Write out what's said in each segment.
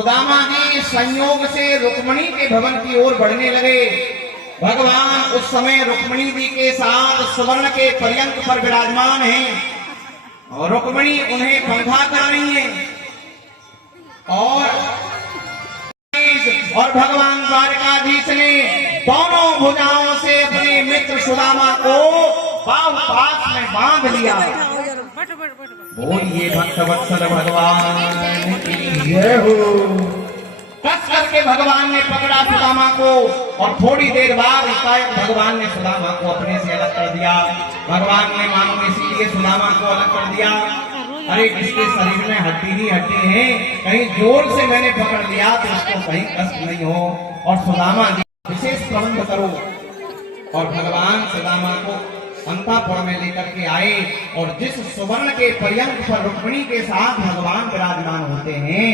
सुदामा जी संयोग से रुक्मणी के भवन की ओर बढ़ने लगे। भगवान उस समय रुक्मणी जी के साथ सुवर्ण के पर्यंत पर विराजमान हैं और रुक्मणी उन्हें पंखा कर रही है और भगवान द्वारकाधीश ने दोनों भुजाओं से अपने मित्र सुदामा को पास में बांध लिया। बोलिए भक्तवत्सल भगवान की जय हो। कस करके भगवान ने पकड़ा सुदामा को और थोड़ी देर बाद एकाएक भगवान ने सुदामा को अपने से अलग कर दिया। भगवान ने मानो इसीलिए सुदामा को अलग कर दिया, अरे इसके शरीर में हड्डी ही हड्डी है, कहीं जोर से मैंने पकड़ लिया तो उसको कहीं कष्ट नहीं हो। और सुदामा जी विशेष प्रबंध करो। और भगवान सुदामा को अंतापुर में लेकर के आए और जिस सुवर्ण के पर्यंत पर रुक्मिणी के साथ भगवान विराजमान होते हैं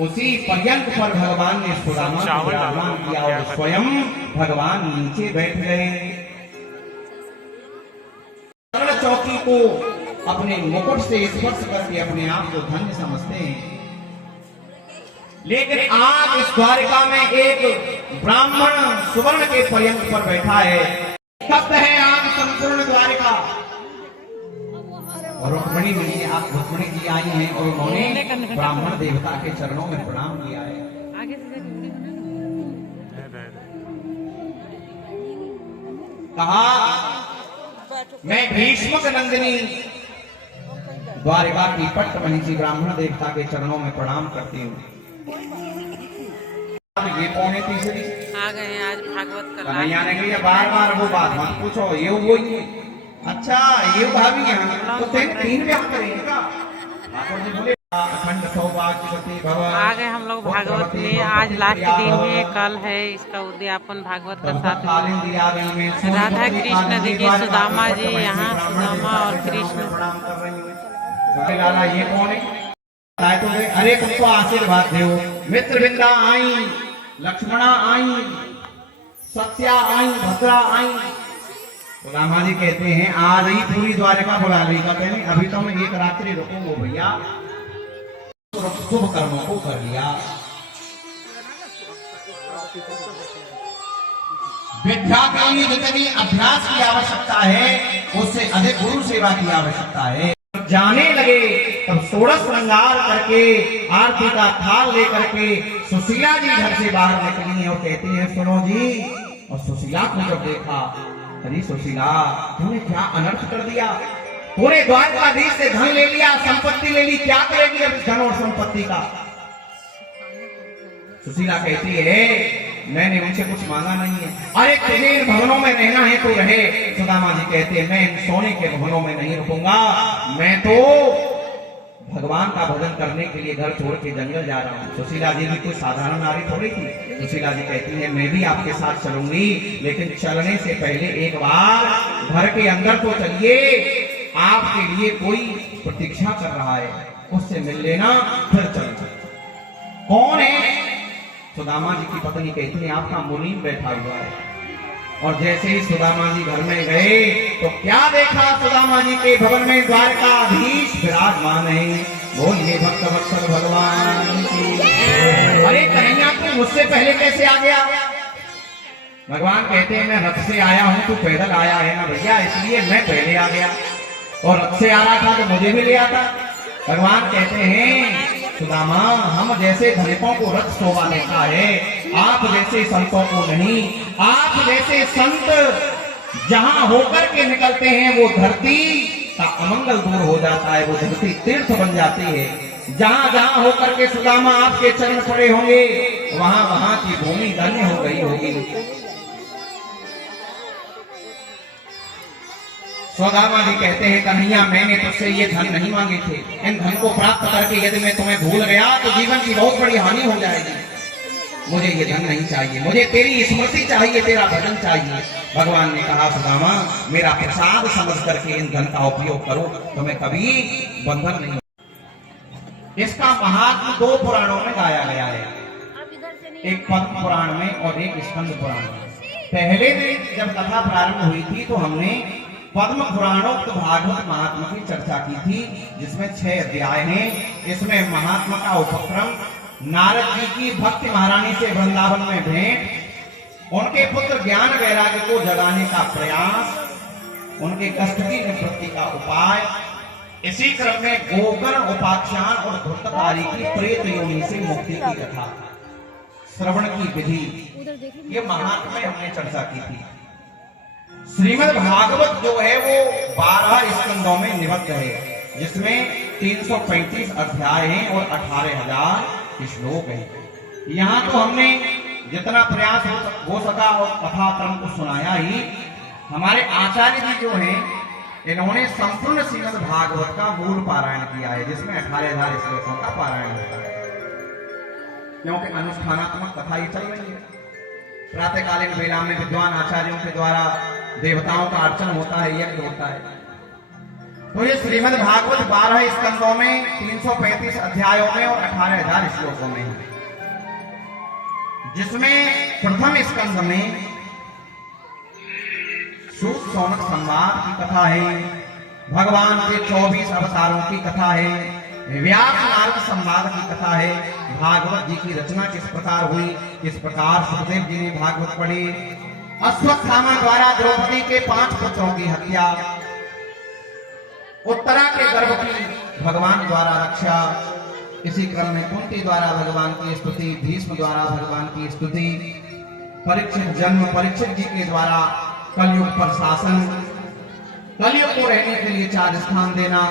उसी पर्यंत पर भगवान ने सुदामा को विराजमान किया और स्वयं भगवान नीचे बैठ गए। चौकी को अपने मुकुट से स्पर्श करके अपने आप को धन्य समझते हैं। लेकिन आज इस द्वारिका में एक ब्राह्मण सुवर्ण के पर्यंत पर बैठा है। सत्य है आज संपूर्ण द्वारिका। और रुक्मिणी जी, आप रुक्मिणी जी आई हैं और उन्होंने ब्राह्मण देवता के चरणों में प्रणाम किया है। कहा मैं भीष्मक नंदिनी द्वारिका की पट्ट मनीषी ब्राह्मण देवता के चरणों में प्रणाम करती हूँ। ये पौने तीसरी आ गए हैं आज भागवत कथा। कन्हैया ने कहा बार बार वो बात मत पूछो, ये वो ही अच्छा ये भाभी यहाँ तो तीन व्याह करेगा। अखंड सौभाग्यवती भव। आ गए हम लोग भागवत में। आज लास्ट दिन है, कल है इसका उद्यापन भागवत का साथ। राधा कृष्ण देखिए, सुदामा जी यहाँ, सुदामा और कृष्ण। ये कौन है? तो अरे तुमको आशीर्वाद दो। मित्र बिंदा आई, लक्ष्मणा आई, सत्या आई, भद्रा आई। सुदामा जी कहते हैं आज ही पूरी द्वारिका बुला ली। कहते हैं अभी तो मैं एक रात्रि रुकूंगा भैया, शुभ कर्मों को कर लिया। विद्या के लिए जितनी अभ्यास की आवश्यकता है उससे अधिक गुरु सेवा की आवश्यकता है। जाने लगे तब षोडश श्रृंगार करके आरती का थाल लेकर के सुशीला जी घर से बाहर निकली और कहती है सुनो जी। और सुशीला को जब देखा, अरे सुशीला तूने क्या अनर्थ कर दिया, पूरे द्वारकाधीश से धन ले लिया, संपत्ति ले ली, क्या करेगी अब धन और संपत्ति का? सुशीला कहती है मैंने उनसे कुछ मांगा नहीं है। अरे तुझे इन भवनों में रहना है तो रहे। सुदामा जी कहते हैं मैं इन सोने के भवनों में नहीं रुकूंगा, मैं तो भगवान का भजन करने के लिए घर छोड़ के जंगल जा रहा हूँ। सुशीला जी भी कोई साधारण नारी थोड़ी थी। सुशीला जी कहती है मैं भी आपके साथ चलूंगी, लेकिन चलने से पहले एक बार घर के अंदर तो चलिए, आपके लिए कोई प्रतीक्षा कर रहा है, उससे मिल लेना फिर चलना। कौन है? सुदामा जी की पत्नी कहती है आपका मुनीम बैठा हुआ है। और जैसे ही सुदामा जी घर में गए तो क्या देखा? सुदामा जी के भवन में द्वारकाधीश विराजमान है। बोलिए भक्तवत्सल भगवान की। अरे कन्हैया तू मुझसे पहले कैसे आ गया? भगवान कहते हैं मैं रथ से आया हूँ, तू पैदल आया है ना भैया, इसलिए मैं पहले आ गया। और रथ से आ रहा था तो मुझे भी ले आता। भगवान कहते हैं सुदामा हम जैसे धनिकों को रथ शोभा देता है, आप जैसे संतों को नहीं। आप जैसे संत जहां होकर के निकलते हैं वो धरती का अमंगल दूर हो जाता है, वो धरती तीर्थ बन जाती है। जहां जहां होकर के सुदामा आपके चरण पड़े होंगे वहां वहां की भूमि धन्य हो गई होगी। सुदामा जी कहते हैं कन्हैया मैंने तुझसे ये धन नहीं मांगे थे, इन धन को प्राप्त करके यदि मैं तुम्हें भूल गया तो जीवन की बहुत बड़ी हानि हो जाएगी। मुझे ये धन नहीं चाहिए, मुझे तेरी स्मृति चाहिए, तेरा भजन चाहिए। भगवान ने कहा सुदामा मेरा प्रसाद समझ करके इन धन का उपयोग करो, तुम्हें कभी बंधन नहीं। इसका महात्म दो पुराणों में गाया गया है, एक पद्म पुराण में और एक स्कंद पुराण में। पहले दिन जब कथा प्रारंभ हुई थी तो हमने पद्म पुराणोक्त भागवत महात्मा की चर्चा की थी, जिसमें 6 अध्याय हैं। इसमें महात्मा का उपक्रम नारद जी की भक्ति महारानी से वृंदावन में भेंट, उनके पुत्र ज्ञान वैराग्य को जगाने का प्रयास, उनके कष्ट की निवृत्ति का उपाय। इसी क्रम में गोकर्ण उपाख्यान और धुर्तकारी की प्रेत योनि से मुक्ति की कथा, श्रवण की विधि, ये महात्म्य हमने चर्चा की थी। श्रीमद् भागवत जो है वो 12 स्कंदों में निबद्ध है, जिसमें 335 अध्याय हैं और 18,000 श्लोक हैं। यहाँ तो हमने जितना प्रयास हो सका और कथा क्रम को सुनाया ही। हमारे आचार्य जी जो हैं, इन्होंने संपूर्ण श्रीमद् भागवत का मूल पारायण किया है, जिसमें 18,000 श्लोकों का पारायण होता है, क्योंकि अनुष्ठानात्मक कथा ही चल रही है। प्रातःकालीन वेला में विद्वान आचार्यों के द्वारा देवताओं का अर्चन होता है, यज्ञ होता है। तो ये श्रीमद् भागवत 12 स्कंदों में 335 अध्यायों में और 18,000 श्लोकों में है, जिसमें प्रथम स्कंद में सूत शौनक संवाद की कथा है, भगवान के 24 अवतारों की कथा है, व्यास नारद संवाद की कथा है, भागवत जी की रचना किस प्रकार हुई, किस प्रकार सुखदेव जी ने भागवत पढ़ी, अश्वत्थामा द्वारा द्रौपदी के 5 पुत्रों की हत्या, उत्तरा के गर्भ की भगवान द्वारा रक्षा, इसी क्रम में कुंती द्वारा भगवान की स्तुति, भीष्म द्वारा भगवान की स्तुति, परीक्षित जन्म, परीक्षित जी के द्वारा कलयुग पर शासन, कलयुग को रहने के लिए 4 स्थान देना,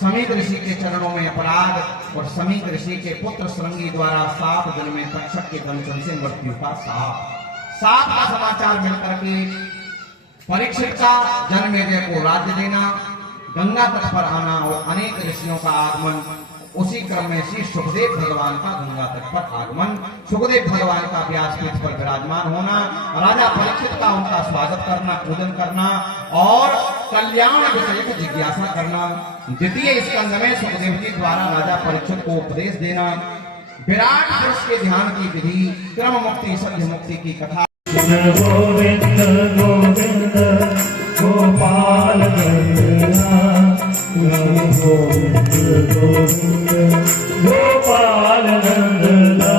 समीक ऋषि के चरणों में अपराध और समीक ऋषि के पुत्र श्रृंगी द्वारा 7 दिन में तक्षक के दंशन से मृत्यु का साप का समाचार मिलकर के परीक्षित का जन्मेजय को राज्य देना, गंगा तट पर आना और अनेक ऋषियों का आगमन। उसी क्रम में श्री सुखदेव भगवान का गंगा तट पर आगमन, सुखदेव भगवान का व्यासपीठ पर विराजमान होना, राजा परीक्षित का उनका स्वागत करना, पूजन करना और कल्याण विषय की जिज्ञासा करना। द्वितीय स्कंद में सुखदेव जी द्वारा राजा परीक्षित को उपदेश देना, विराट पुरुष के ध्यान की विधि, क्रम मुक्ति, सद्य मुक्ति की कथा। गोविंद गोविंद गोपाल गोविंद गोविंद गोपाल नंदना,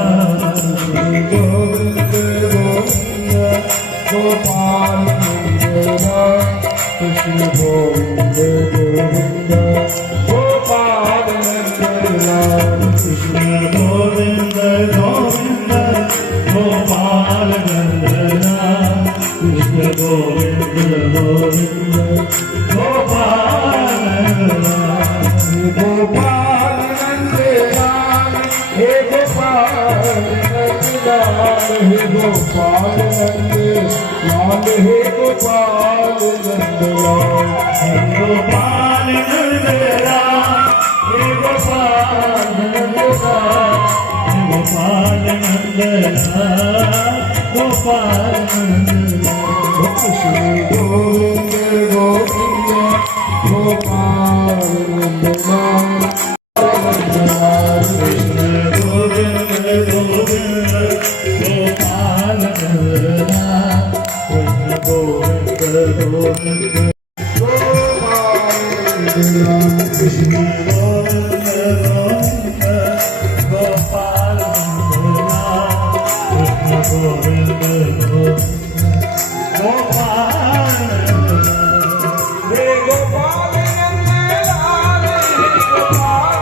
गोविंद गोविंद गोपाल नंदना, कृष्ण गोविंद गोविंद गोपाल नंदना, कृष्ण गोविंद गोविंद गोपाल नंदना, कृष्ण गोविंद गोविंद गोपाल नंदना, गोपाल नंदना, हे गोपाल नंदना, हे गोपाल नंदना, हे गोपाल नंदना, हे गोपाल नंदना, हे गोपाल नंदना, हे गोपाल नंदना, गोपाल नंदना, श्री गोविंद गोविंद गोपाल नंदना, कृष्ण गोविंद गोविंद गोपाल नंदना, कृष्ण गोविंद गोविंद गोपाल नंदना, कृष्ण गोविंद गोविंद गोपाल नंदना, कृष्ण गोविंद गोविंद गोपाल नंदना, हे गोपाल नंदलाल, हे गोपाल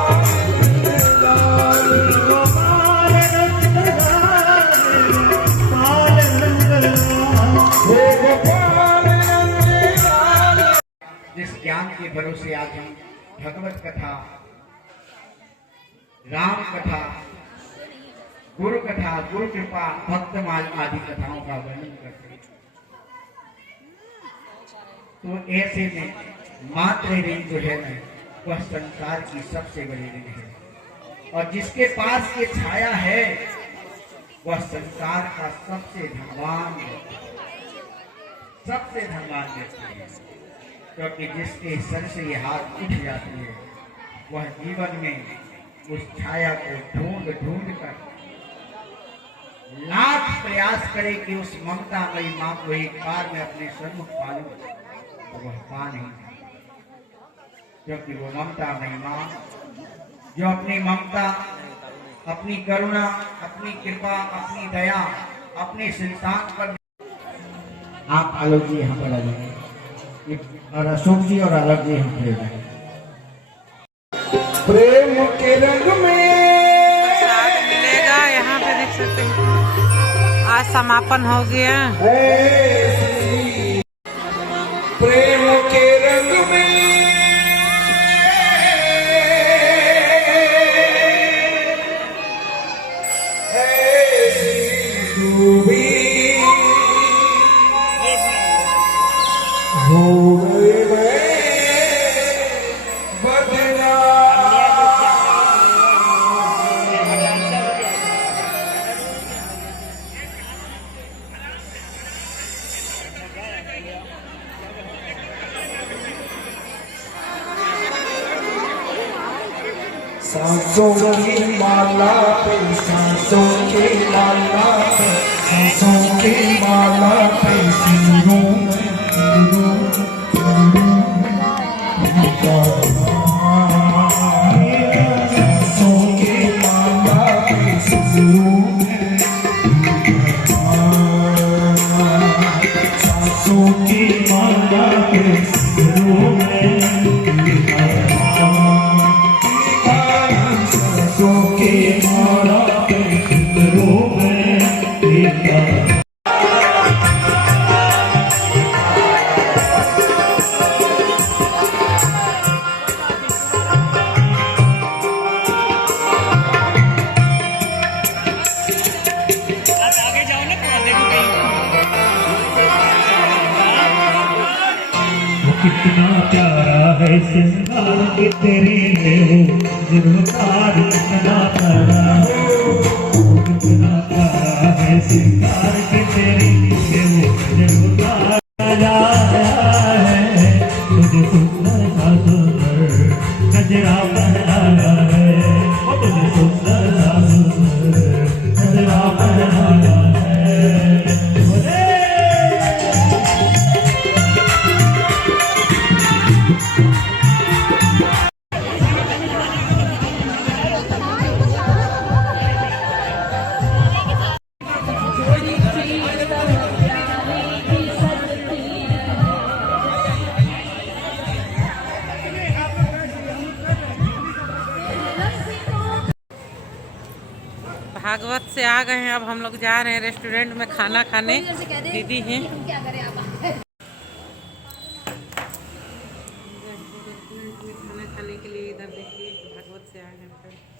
नंदलाल, गोपाल नंदलाल, गोपाल नंदलाल, हे गोपाल नंदलाल। जिस ज्ञान के भरोसे आज हम भगवत कथा, राम कथा, गुरु कथा, गुरु कृपा, भक्तमाल आदि कथाओं का वर्णन करते हैं, तो ऐसे में मात्र ऋण जो है ना, वह संसार की सबसे बड़ी ऋण है, और जिसके पास ये छाया है वह संसार का सबसे धनवान व्यक्ति है, क्योंकि जिसके सर से ये हाथ उठ जाती है वह जीवन में उस छाया को ढूंढ ढूंढ कर लाख प्रयास करे कि उस ममतामयी मां को एक बार में अपने सन्मुख पालूं, तो वह पा नहीं, क्योंकि वो ममतामयी मां जो अपनी ममता अपनी करुणा, अपनी कृपा, अपनी दया अपने संतान पर। आप आलोक जी यहाँ पर आ जाइए और अशोक जी और आलोक जी यहाँ पर आ जाइए। प्रेम के रंग में प्रसाद मिलेगा यहाँ पे, देख सकते हैं। आज समापन हो गया। प्रेम के रंग में डूबी हो गए मैं बदला। सांसों की माला पे, सांसों की माला पे, सांसों की माला पे सिरों में सांसों की माला पे सिरों में, सांसों की माला पे सिरों में, सांसों की माला पे सिरों में। कितना प्यारा है सिंगार की तेरी ले हो जिनकार, कितना प्यारा है, कितना प्यारा है सिंगार की तेरी ले हो जिनकार। आया है तुझे सुंदर सा सुंदर गजरा पहनाया है, तुझे सुंदर सा सुंदर गजरा पहनाया है। भागवत से आ गए हैं। अब हम लोग जा रहे हैं रेस्टोरेंट में खाना खाने। दीदी हैं खाना खाने के लिए। इधर देखिए भागवत से आ गए हैं।